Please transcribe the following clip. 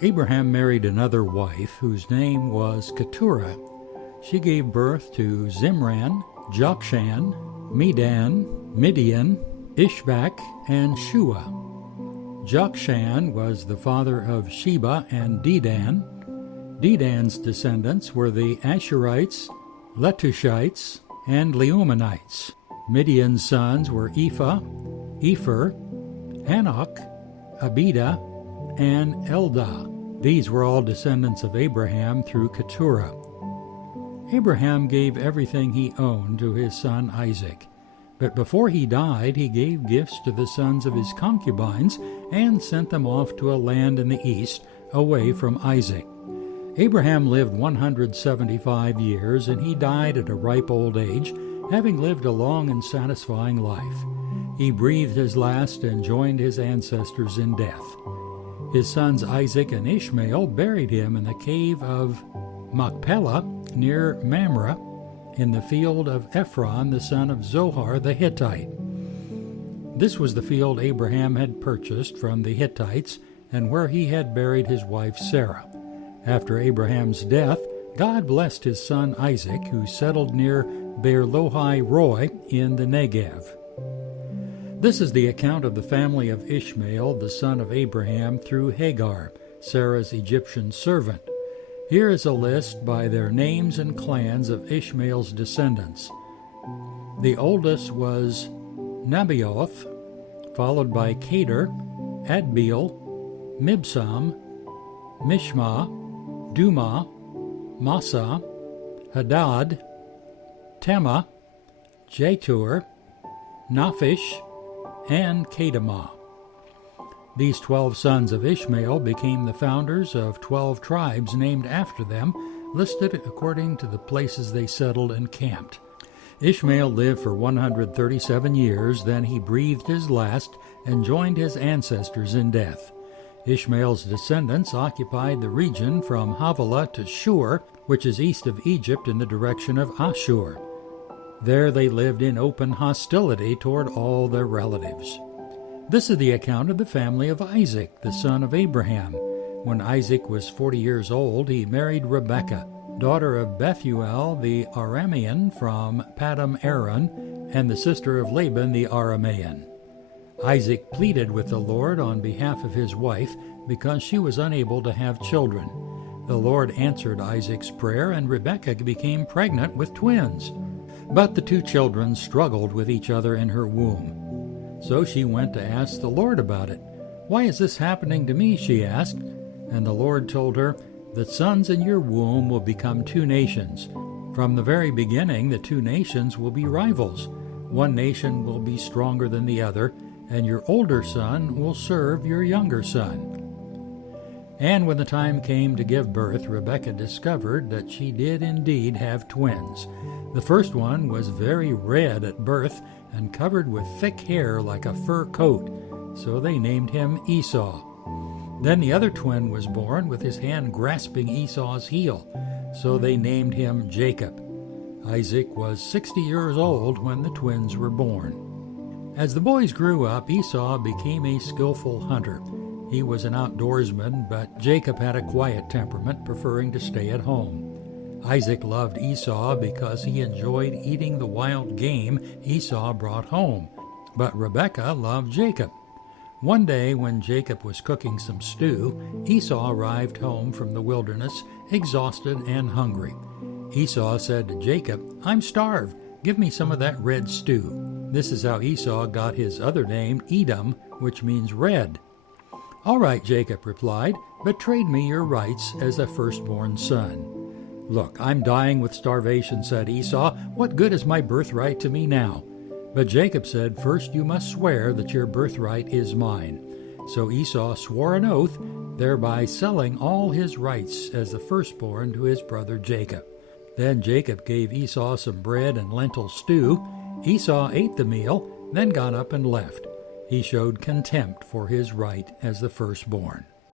Abraham married another wife whose name was Keturah. She gave birth to Zimran, Jokshan, Medan, Midian, Ishbak, and Shua. Jokshan was the father of Sheba and Dedan. Dedan's descendants were the Asherites, Letushites, and Leumanites. Midian's sons were Ephah, Epher, Hanok, Abida, and Eldah. These were all descendants of Abraham through Keturah. Abraham gave everything he owned to his son Isaac. But before he died, he gave gifts to the sons of his concubines and sent them off to a land in the east, away from Isaac. Abraham lived 175 years, and he died at a ripe old age, having lived a long and satisfying life. He breathed his last and joined his ancestors in death. His sons Isaac and Ishmael buried him in the cave of Machpelah near Mamre, in the field of Ephron, the son of Zohar the Hittite. This was the field Abraham had purchased from the Hittites, and where he had buried his wife Sarah. After Abraham's death, God blessed his son Isaac, who settled near Beer-lahai-roi in the Negev. This is the account of the family of Ishmael, the son of Abraham, through Hagar, Sarah's Egyptian servant. Here is a list by their names and clans of Ishmael's descendants. The oldest was Nebaioth, followed by Kedar, Adbeel, Mibsam, Mishma, Duma, Massa, Hadad, Tema, Jetur, Naphish, and Kedemah. These 12 sons of Ishmael became the founders of 12 tribes named after them, listed according to the places they settled and camped. Ishmael lived for 137 years, then he breathed his last and joined his ancestors in death. Ishmael's descendants occupied the region from Havilah to Shur, which is east of Egypt in the direction of Ashur. There they lived in open hostility toward all their relatives. This is the account of the family of Isaac, the son of Abraham. When Isaac was 40 years old, he married Rebekah, daughter of Bethuel the Aramean from Paddan Aram, and the sister of Laban the Aramean. Isaac pleaded with the Lord on behalf of his wife because she was unable to have children. The Lord answered Isaac's prayer, and Rebekah became pregnant with twins. But the two children struggled with each other in her womb. So she went to ask the Lord about it. "Why is this happening to me?" she asked. And the Lord told her, "The sons in your womb will become two nations. From the very beginning, the two nations will be rivals. One nation will be stronger than the other, and your older son will serve your younger son." And when the time came to give birth, Rebekah discovered that she did indeed have twins. The first one was very red at birth and covered with thick hair like a fur coat, so they named him Esau. Then the other twin was born with his hand grasping Esau's heel, so they named him Jacob. Isaac was 60 years old when the twins were born. As the boys grew up, Esau became a skillful hunter. He was an outdoorsman, but Jacob had a quiet temperament, preferring to stay at home. Isaac loved Esau because he enjoyed eating the wild game Esau brought home, but Rebekah loved Jacob. One day when Jacob was cooking some stew, Esau arrived home from the wilderness, exhausted and hungry. Esau said to Jacob, "I'm starved. Give me some of that red stew." This is how Esau got his other name, Edom, which means red. "All right," Jacob replied, "but trade me your rights as a firstborn son." "Look, I'm dying with starvation," said Esau. "What good is my birthright to me now?" But Jacob said, "First you must swear that your birthright is mine." So Esau swore an oath, thereby selling all his rights as the firstborn to his brother Jacob. Then Jacob gave Esau some bread and lentil stew. Esau ate the meal, then got up and left. He showed contempt for his right as the firstborn.